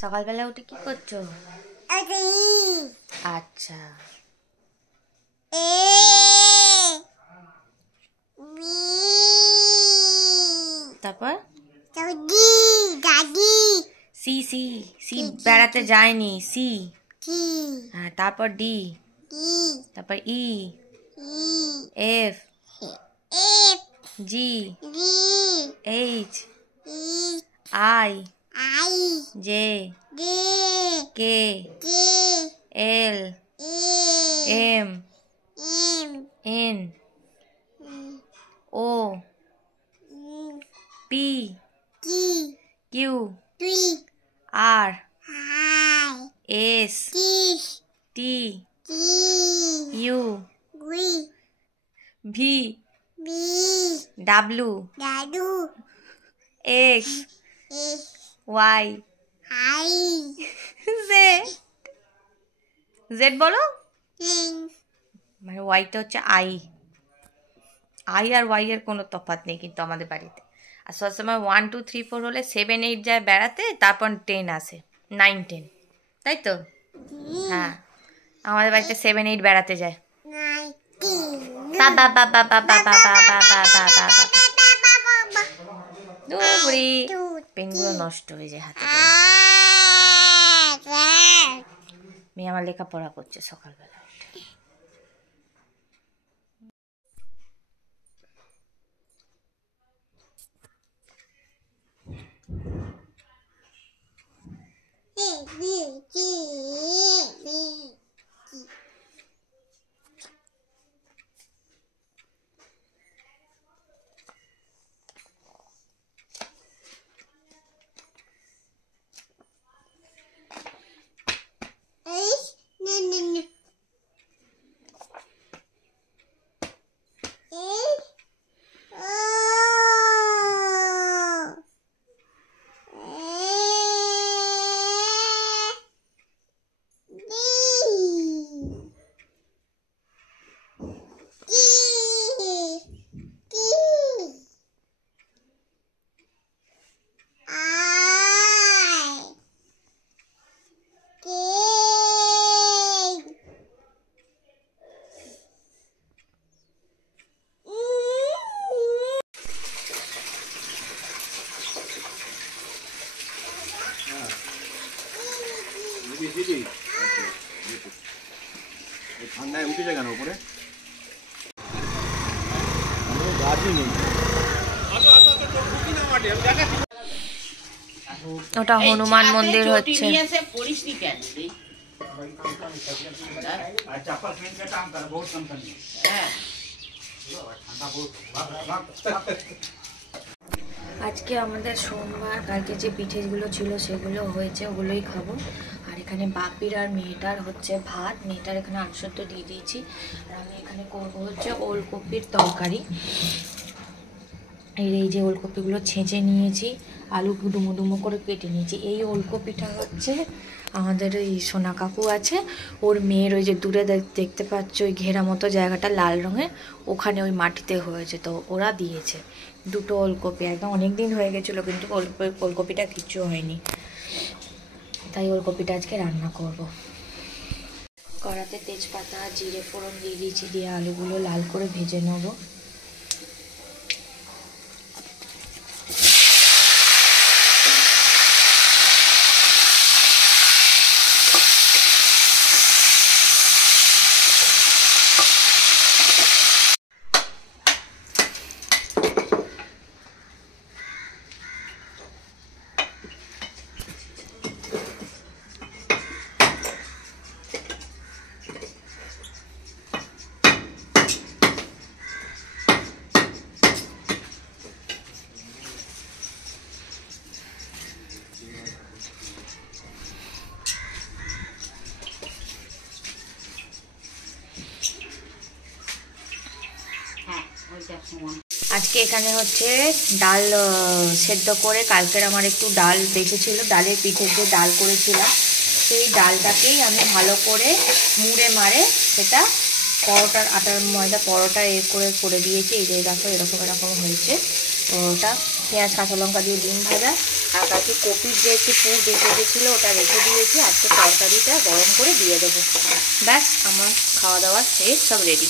সকালবেলা উঠে কি করছো? আচ্ছা, তারপর সি সি সি বেড়াতে যায়নি, সি। হ্যাঁ, তারপর ডি, তারপর E, F, G, H, I, J, K, L, M, N, O, P, Q, R, S, T, U, V, W, X, Y, Z. Z বলো, মানে ওয়াইটা হচ্ছে আই। আই আর ওয়াই এর কোনো তফাৎ নেই কিন্তু আমাদের বাড়িতে। আর সবসময় 1 2 3 4 হলে 7 8 যায় বেড়াতে, তারপর 10 আসে, 9 10, তাই তো? হ্যাঁ, আমাদের বাড়িতে 7 8 বেড়াতে যায়। বাবা বাবা বাবা বাবা বাবা বাবা দুবড়ি পেনগুলো নষ্ট হয়ে যায় হাতে। মেয়ে আমার লেখাপড়া করছে সকালবেলা। ঠান্ডায় উঠে যায় কেন উপরে? ওটা হনুমান মন্দির হচ্ছে। আজকে আমাদের সোমবার, কালকে যে পিঠেগুলো ছিল সেগুলো হয়েছে, ওগুলোই খাবো। আর এখানে বাপির আর মেয়েটার হচ্ছে ভাত, মেয়েটার এখানে আলু সেদ্ধ দিয়ে দিয়েছি। আর আমি এখানে করবো হচ্ছে ওলকপির তরকারি। এই যে ওলকপিগুলো ছেঁচে নিয়েছি, আলু ডুমো ডুমো করে কেটে নিয়েছি। এই ওলকপিটা হচ্ছে আমাদের ওই সোনা কাকু আছে, ওর মেয়ের ওই যে দূরে দেখতে পাচ্ছ ওই ঘেরা মতো জায়গাটা লাল রঙের, ওখানে ওই মাটিতে হয়েছে, তো ওরা দিয়েছে দুটো ওলকপি। একদম অনেক দিন হয়ে গেছিলো, কিন্তু ওলকপিটা কিচ্ছু হয়নি, তাই ওলকপিটা আজকে রান্না করব। কড়াতে তেজপাতা জিরে ফোড়ন দিয়ে দিয়েছি, দিয়ে আলুগুলো লাল করে ভেজে নেবো। আজকে এখানে হচ্ছে ডাল সেদ্ধ করে, কালকের আমার একটু ডাল বেঁচেছিল, ডালের পিঠের যে ডাল করেছিলাম, সেই ডালটাকেই আমি ভালো করে মুড়ে মারে সেটা পরোটার আটার ময়দা পরোটা করে দিয়েছি। এই যে দেখো এরকম এরকম হয়েছে। তো ওটা পেঁয়াজ কাঁচা লঙ্কা দিয়ে ডিম ভাজা, আর কালকে কপির যে একটু পুর বেঁচে গেছিলো ওটা রেখে দিয়েছি, আজকে তরকারিটা গরম করে দিয়ে দেবো। ব্যাস আমার খাওয়া দাওয়া শেষ, সব রেডি।